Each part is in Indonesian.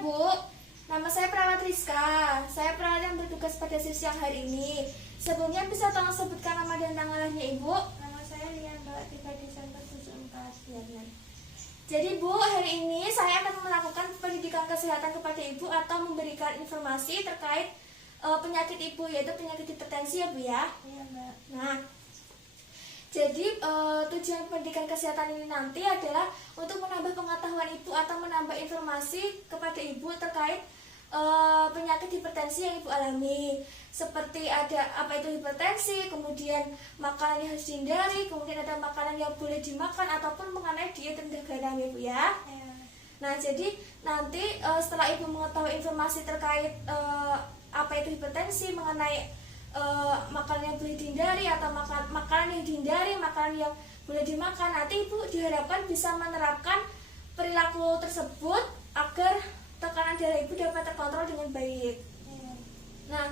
Bu. Nama saya Perawat Rizka. Saya perawat yang bertugas pada shift siang hari ini. Sebelumnya bisa tolong sebutkan nama dan tanggal lahirnya Ibu? Nama saya Lian, tanggal 3 Desember 74. Jadi Bu, hari ini saya akan melakukan pendidikan kesehatan kepada Ibu atau memberikan informasi terkait penyakit Ibu, yaitu penyakit hipertensi ya Bu ya. Iya Mbak. Nah, jadi tujuan pendidikan kesehatan ini nanti adalah untuk menambah pengetahuan Ibu atau menambah informasi kepada Ibu terkait penyakit hipertensi yang Ibu alami. Seperti ada apa itu hipertensi, kemudian makanan yang harus dihindari, kemudian ada makanan yang boleh dimakan ataupun mengenai diet rendah garam ya Bu ya. Iya. Nah, jadi nanti setelah Ibu mengetahui informasi terkait apa itu hipertensi, mengenai makanan yang boleh dihindari atau makanan yang dihindari, makanan yang boleh dimakan, nanti Ibu diharapkan bisa menerapkan perilaku tersebut agar tekanan darah Ibu dapat terkontrol dengan baik. Iya. Nah,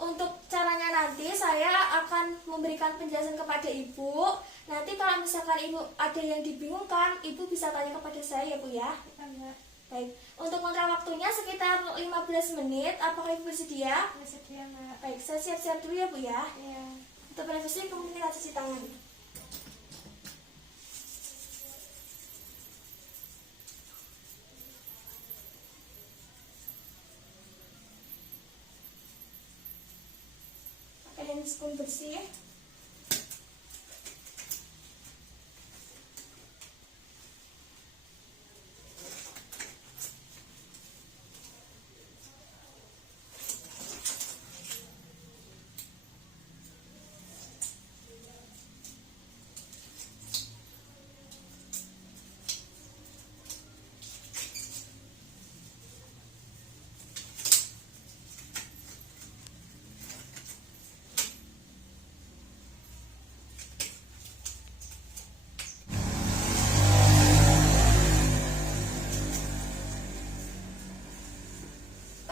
untuk caranya nanti saya akan memberikan penjelasan kepada Ibu. Nanti kalau misalkan Ibu ada yang dibingungkan, Ibu bisa tanya kepada saya ya Bu ya. Iya Mbak. Baik, untuk kontrak waktunya sekitar 15 menit. Apakah Ibu bersedia? Bersedia Mbak. Baik, saya siap-siap dulu ya Bu ya. Iya. Untuk privasi kemudian kita cuci tangan. Pakai hand spoon bersih.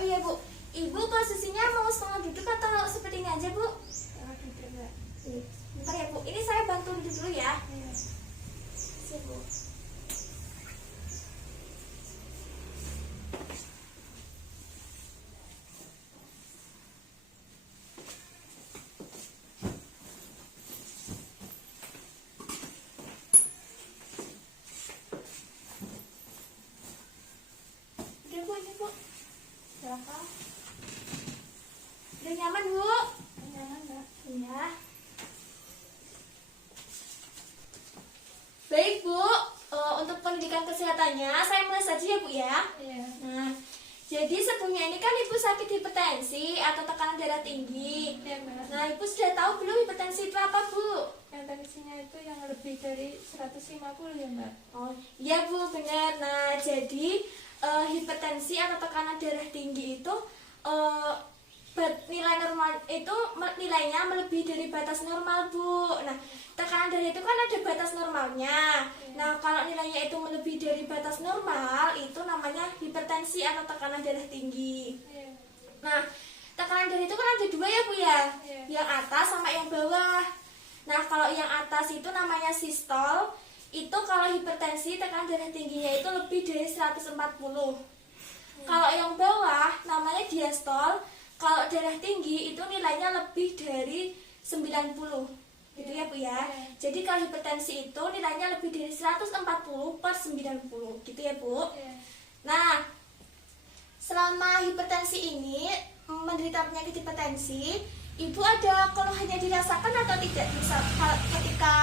Oh iya Bu, Ibu posisinya mau setengah duduk atau seperti ini aja Bu? Selamat tidur Mbak. Bentar ya Bu, ini saya bantu duduk dulu ya. Iya. Siap Bu. Oke Bu, ini Bu. Silakan. Udah nyaman Bu? Nyaman Mbak. Iya. Baik Bu, untuk pendidikan kesehatannya saya mulai saja ya Bu ya. Iya. Nah, jadi sebelumnya ini kan Ibu sakit hipertensi atau tekanan darah tinggi. Iya Mbak. Nah, Ibu sudah tahu belum hipertensi itu apa Bu? Yang tensinya itu yang lebih dari 150 ya Mbak. Oh, iya Bu, benar. Nah, jadi hipertensi atau tekanan darah tinggi itu nilai normal itu nilainya melebihi dari batas normal Bu. Nah, tekanan darah itu kan ada batas normalnya. Nah, kalau nilainya itu melebihi dari batas normal itu namanya hipertensi atau tekanan darah tinggi. Iya. Nah, tekanan darah itu kan ada dua ya Bu ya, Iya. yang atas sama yang bawah. Nah, kalau yang atas itu namanya sistol. Itu kalau hipertensi tekanan darah tingginya itu lebih dari 140. Kalau yang bawah namanya diastol. Kalau darah tinggi itu nilainya lebih dari 90. Gitu ya Bu ya. Jadi kalau hipertensi itu nilainya lebih dari 140/90. Gitu ya Bu. Iya. Nah, selama hipertensi ini menderita penyakit hipertensi, Ibu ada keluhan yang dirasakan atau tidak ketika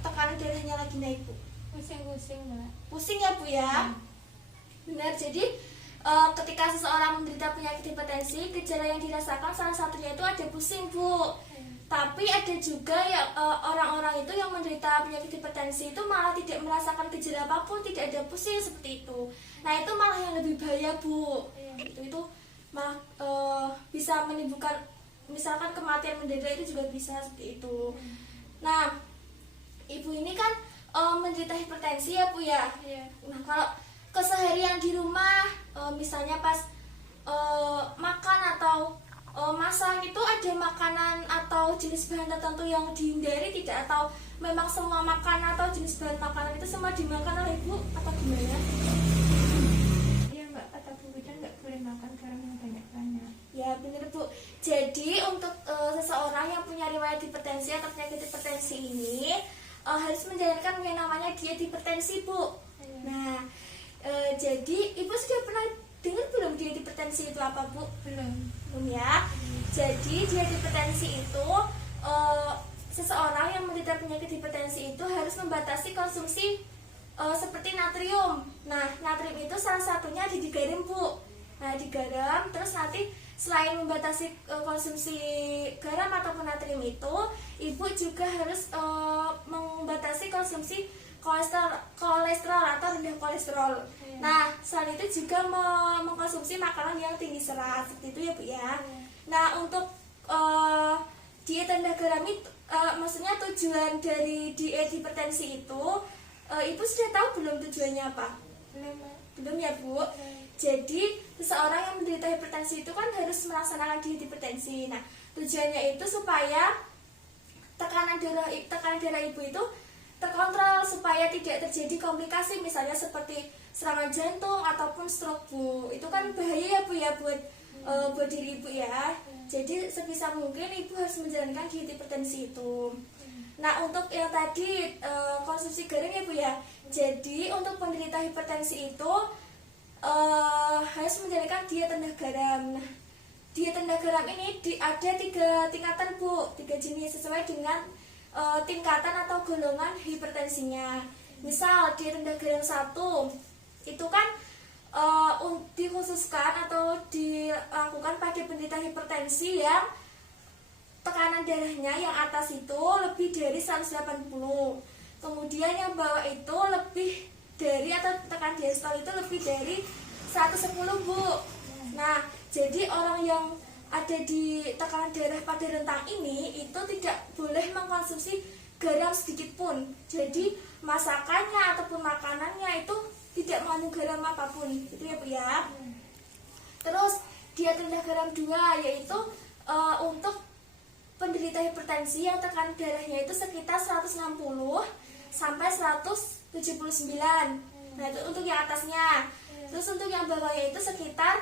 tekanan darahnya lagi naik Bu? Pusing-pusing Mbak. Pusing ya Bu ya? Benar, jadi ketika seseorang menderita penyakit hipertensi, gejala yang dirasakan salah satunya itu ada pusing Bu. Tapi ada juga ya orang-orang itu yang menderita penyakit hipertensi itu malah tidak merasakan gejala apapun, tidak ada pusing seperti itu. Nah, itu malah yang lebih bahaya Bu. Itu malah bisa menimbulkan misalkan kematian mendadak, itu juga bisa seperti itu. Nah, Ibu ini kan menderita hipertensi ya Bu ya. Iya. Nah, kalau keseharian di rumah misalnya pas makan atau masak itu ada makanan atau jenis bahan tertentu yang dihindari tidak, atau memang semua makanan atau jenis bahan makanan itu semua dimakan oleh Ibu atau gimana? Ya benar Bu. Jadi untuk seseorang yang punya riwayat hipertensi atau penyakit hipertensi ini harus menjalankan yang namanya diet hipertensi Bu. Nah, jadi Ibu sudah pernah dengar belum diet hipertensi itu apa Bu? Belum ya. Jadi diet hipertensi itu seseorang yang menderita penyakit hipertensi itu harus membatasi konsumsi seperti natrium. Nah, natrium itu salah satunya di garam Bu. Nah, di garam, terus nanti selain membatasi konsumsi garam ataupun natrium itu, Ibu juga harus membatasi konsumsi kolesterol atau rendah kolesterol. Nah, selain itu juga mengkonsumsi makanan yang tinggi serat, seperti itu ya Bu ya. Nah, untuk diet rendah garam itu, maksudnya tujuan dari diet hipertensi itu, Ibu sudah tahu belum tujuannya apa? Belum ya Bu. Jadi seseorang yang menderita hipertensi itu kan harus melaksanakan diet hipertensi. Nah, tujuannya itu supaya tekanan darah Ibu itu terkontrol, supaya tidak terjadi komplikasi misalnya seperti serangan jantung ataupun stroke Bu. Itu kan bahaya ya Bu ya buat diri Ibu ya. Jadi sebisa mungkin Ibu harus menjalankan diet hipertensi itu. Nah, untuk yang tadi konsumsi garam ya Bu ya. Jadi untuk penderita hipertensi itu harus menjalankan diet rendah garam. Nah, diet rendah garam ini ada 3 tingkatan Bu, 3 jenis sesuai dengan tingkatan atau golongan hipertensinya. Misal diet rendah garam 1 itu kan dikhususkan atau dilakukan pada penderita hipertensi yang tekanan darahnya yang atas itu lebih dari 180. Kemudian yang bawah itu lebih dari atau tekanan diastol itu lebih dari 110 Bu. Nah, jadi orang yang ada di tekanan darah pada rentang ini itu tidak boleh mengkonsumsi garam sedikit pun. Jadi masakannya ataupun makanannya itu tidak mengandung garam apapun, itu ya Bu ya. Terus diet rendah garam 2 yaitu untuk penderita hipertensi yang tekanan darahnya itu sekitar 160 sampai 179. Nah, itu untuk yang atasnya. Terus untuk yang bawahnya itu sekitar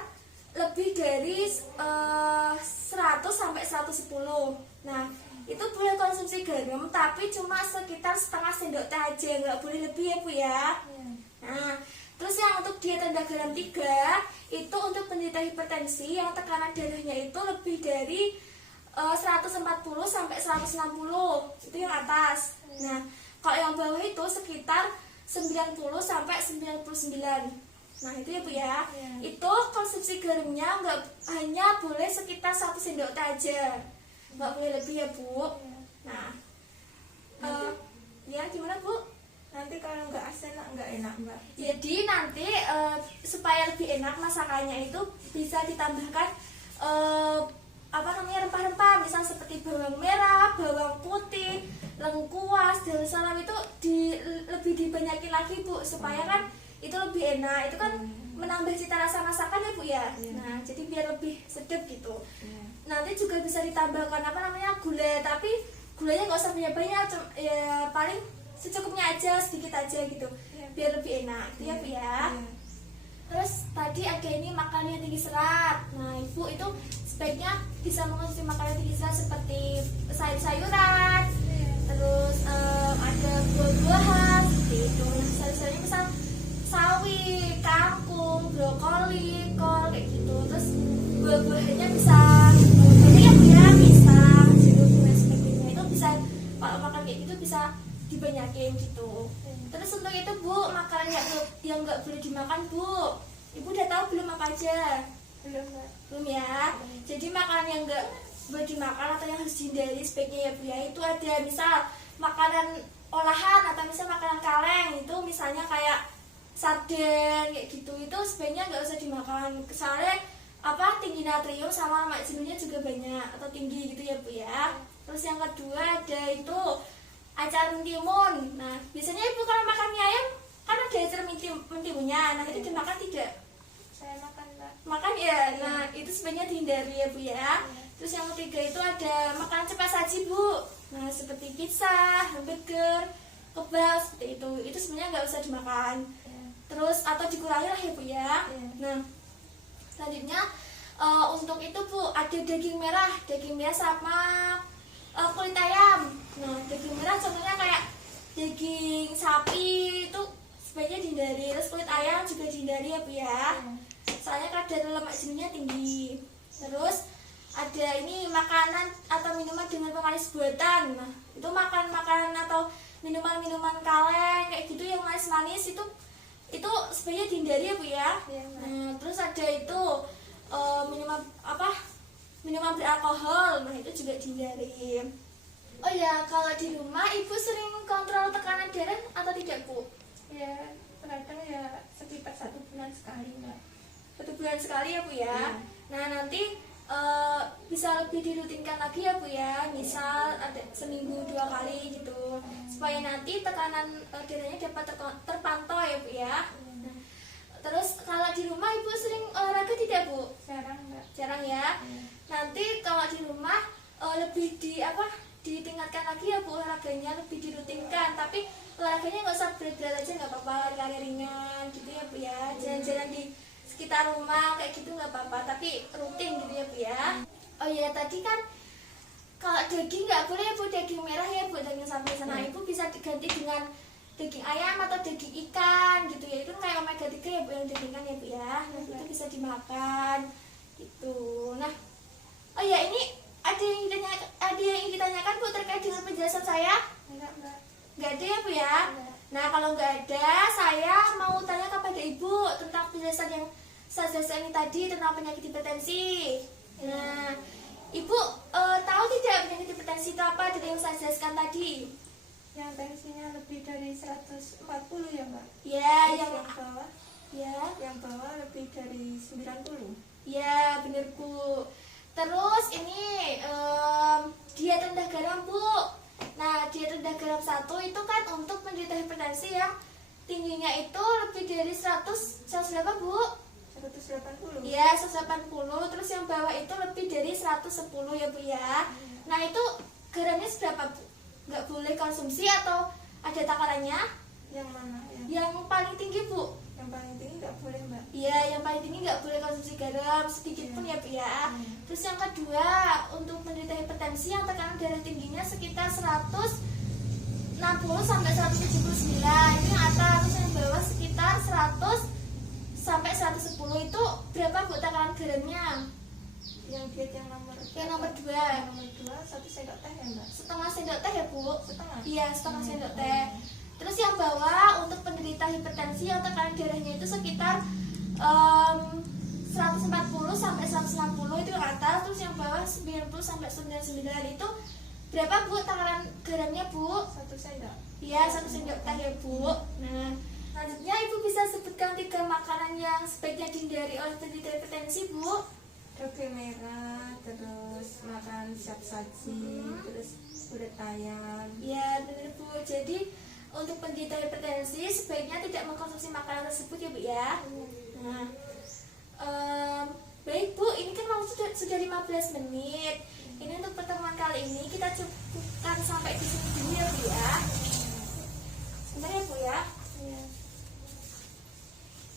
lebih dari 100 sampai 110. Nah, itu boleh konsumsi garam tapi cuma sekitar setengah sendok teh aja, nggak boleh lebih ya Bu ya. Nah, terus yang untuk diet rendah garam 3 itu untuk penderita hipertensi yang tekanan darahnya itu lebih dari 140 sampai 160. Itu yang atas. Nah, kalau yang bawah itu sekitar 90 sampai 99. Nah, itu ya Bu ya. Itu konsumsi garamnya nggak hanya boleh sekitar 1 sendok teh aja. Nggak boleh lebih ya Bu. Nah, ya gimana Bu? Nanti kalau nggak asin nggak enak Mbak. Jadi nanti supaya lebih enak masakannya itu bisa ditambahkan rempah-rempah, misal seperti bawang merah, bawang putih, lengkuas, daun salam itu lebih dibanyakin lagi Bu, supaya kan itu lebih enak. Itu kan menambah cita rasa masakan ya Bu ya. Nah, jadi biar lebih sedap gitu. Nanti juga bisa ditambahkan gula, tapi gulanya nggak usah banyak-banyak, ya paling secukupnya aja, sedikit aja gitu, biar lebih enak, itu ya Bu ya. Terus tadi ada ini makanan yang tinggi serat. Nah, Ibu itu sebaiknya bisa mengonsumsi makanan tinggi serat seperti sayur-sayuran, terus ada buah-buahan seperti itu. Nah, sayur-sayurnya misal sawi, kangkung, brokoli, kol kayak gitu. Terus buah-buahannya bisa ini ya Bu ya, pisang, jeruk dan sebagainya. Itu bisa, kalau makan kayak gitu bisa dibanyakin gitu. Terus untuk itu Bu, makanan yang nggak boleh dimakan Bu, Ibu udah tahu belum apa aja? Belum ya. Jadi makanan yang nggak boleh dimakan atau yang harus dihindari sebaiknya ya Bu ya, itu ada misal makanan olahan atau misal makanan kaleng, itu misalnya kayak sarden kayak gitu, itu sebaiknya nggak usah dimakan. Soalnya tinggi natrium sama lemak jenuhnya juga banyak atau tinggi gitu ya Bu ya. Terus yang kedua ada itu acar mentimun. Nah, biasanya Ibu kalau makan mie ayam kan ada acar mentimunnya. Nah, itu dimakan tidak? Saya makan Mbak. Makan ya. Nah, itu sebenarnya dihindari ya Bu ya. Terus yang ketiga itu ada makanan cepat saji Bu. Nah, seperti pizza, hamburger, kebab seperti itu. Itu sebenarnya nggak usah dimakan. Terus atau dikurangi lah ya Bu ya. Nah, selanjutnya Untuk itu Bu, ada daging merah sama kulit ayam. Nah, daging merah contohnya kayak daging sapi itu sebaiknya dihindari, terus kulit ayam juga dihindari ya Bu ya. Soalnya kadar lemak jenuhnya tinggi. Terus ada ini makanan atau minuman dengan pemanis buatan. Nah, itu makanan atau minuman kaleng kayak gitu yang manis-manis itu sebaiknya dihindari ya Bu ya. Terus ada itu minuman beralkohol, nah itu juga dihindari. Oh ya, kalau di rumah Ibu sering kontrol tekanan darah atau tidak Bu? Ya, kadang ya sekitar 1 bulan sekali Mbak. 1 bulan sekali ya Bu ya. Nah nanti bisa lebih dirutinkan lagi ya Bu ya. Misal ada seminggu 2 kali gitu, supaya nanti tekanan darahnya dapat terpantau ya Bu ya. Nah, terus kalau di rumah Ibu sering olahraga tidak Bu? Jarang Mbak. Jarang ya. Nanti kalau di rumah lebih ditingkatkan lagi ya Bu, olahraganya lebih dirutinkan. Tapi olahraganya nggak usah berat-berat aja, nggak apa-apa, lari ringan gitu ya Bu ya. Jalan-jalan di sekitar rumah kayak gitu nggak apa-apa, tapi rutin gitu ya Bu ya. Oh ya, tadi kan kalau daging nggak boleh ya Bu, daging merah ya Bu, daging sapi. Nah Ibu bisa diganti dengan daging ayam atau daging ikan gitu ya. Itu kayak omega 3 ya Bu, yang dagingan ya Bu ya. Nah, itu bisa dimakan gitu. Nah, oh ya, ini ada yang ingin ditanyakan Bu terkait dengan penjelasan saya? Enggak Mbak. Nggak ada ya Bu ya? Enggak. Nah, kalau nggak ada, saya mau tanya kepada Ibu tentang penjelasan yang saya jelaskan ini tadi tentang penyakit hipertensi. Nah, Ibu tahu tidak penyakit hipertensi itu apa dari yang saya jelaskan tadi? Yang tensinya lebih dari 140 ya Mbak? Ya, Yang bawah lebih dari 90. Ya, bener Bu. Terus ini diet rendah garam Bu. Nah, diet rendah garam 1 itu kan untuk penderita hipertensi yang tingginya itu lebih dari 100 berapa Bu? 180. Ya, 180. Terus yang bawah itu lebih dari 110 ya Bu ya. Nah, itu garamnya seberapa Bu? Nggak boleh konsumsi atau ada takarannya? Yang mana? Yang paling tinggi Bu? Yang paling tinggi nggak boleh Mbak. Iya, yang paling tinggi nggak boleh konsumsi garam sedikit pun ya Bu ya. Terus yang kedua, untuk penderita hipertensi yang tekanan darah tingginya sekitar 160 sampai 179 itu yang atas. Terus yang bawah sekitar 100 sampai 110 itu berapa Bu takanan garamnya? Yang diet yang nomor 2. Yang nomor 2 1 sendok teh ya Mbak. Setengah sendok teh ya Bu? Setengah. Iya, setengah sendok teh. Terus yang bawah untuk penderita hipertensi yang tekanan darahnya itu sekitar 140 sampai 160 itu yang atas. Terus yang bawah 90 sampai 99 itu berapa Bu takaran garamnya Bu? 1 sendok. Iya, 1 sendok teh ya Bu. Nah, selanjutnya Ibu bisa sebutkan 3 makanan yang sebaiknya dihindari oleh penderita hipertensi Bu? Toge merah, terus makan siap saji, terus kulit ayam. Ya, benar Bu. Jadi untuk penderita hipertensi sebaiknya tidak mengkonsumsi makanan tersebut ya Bu ya. Nah, baik Bu, ini kan waktu sudah 15 menit. Ini untuk pertemuan kali ini kita cukupkan sampai di sini dulu ya Bu ya. Sebentar ya Bu ya.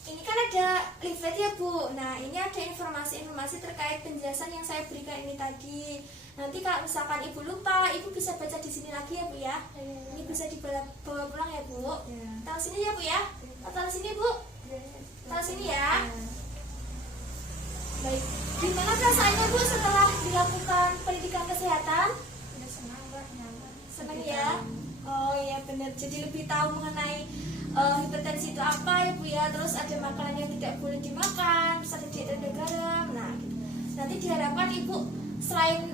Ini kan ada leaflet ya Bu. Nah, ini ada informasi-informasi terkait penjelasan yang saya berikan ini tadi. Nanti kalau misalkan Ibu lupa, Ibu bisa baca di sini lagi ya Bu ya. Ini bisa dibawa pulang ya Bu. Taruh sini ya Bu ya. Taruh sini Bu. Taruh sini ya. Baik. Gimana perasaannya Bu setelah dilakukan pendidikan kesehatan? Udah senang Mbak, nyaman. Senang ya. Oh iya benar. Jadi lebih tahu mengenai hipertensi itu apa ya Bu ya. Terus ada makanan yang tidak boleh dimakan, misalnya diet rendah garam. Nah, gitu. Nanti diharapkan Ibu selain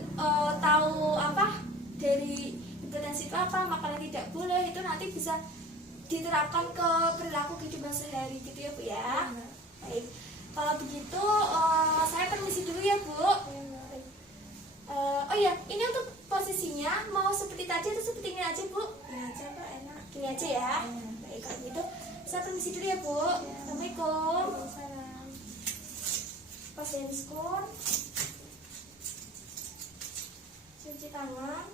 tahu apa dari hipertensi itu apa, makanan yang tidak boleh, itu nanti bisa diterapkan ke perilaku kehidupan sehari gitu ya Bu ya. Baik. Kalau begitu saya permisi dulu ya Bu. Oh iya, ini untuk posisinya mau seperti tadi atau seperti ini aja Bu? Ini aja Mbak, enak. Gini aja ya. Baik, kalau gitu saya permisi dulu ya Bu. Assalamualaikum. Salam. Pas handskun, cuci tangan.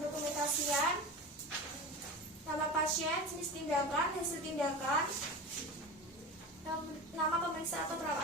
Dokumentasian. pasien, jenis tindakan, hasil tindakan, nama pemeriksa atau perawat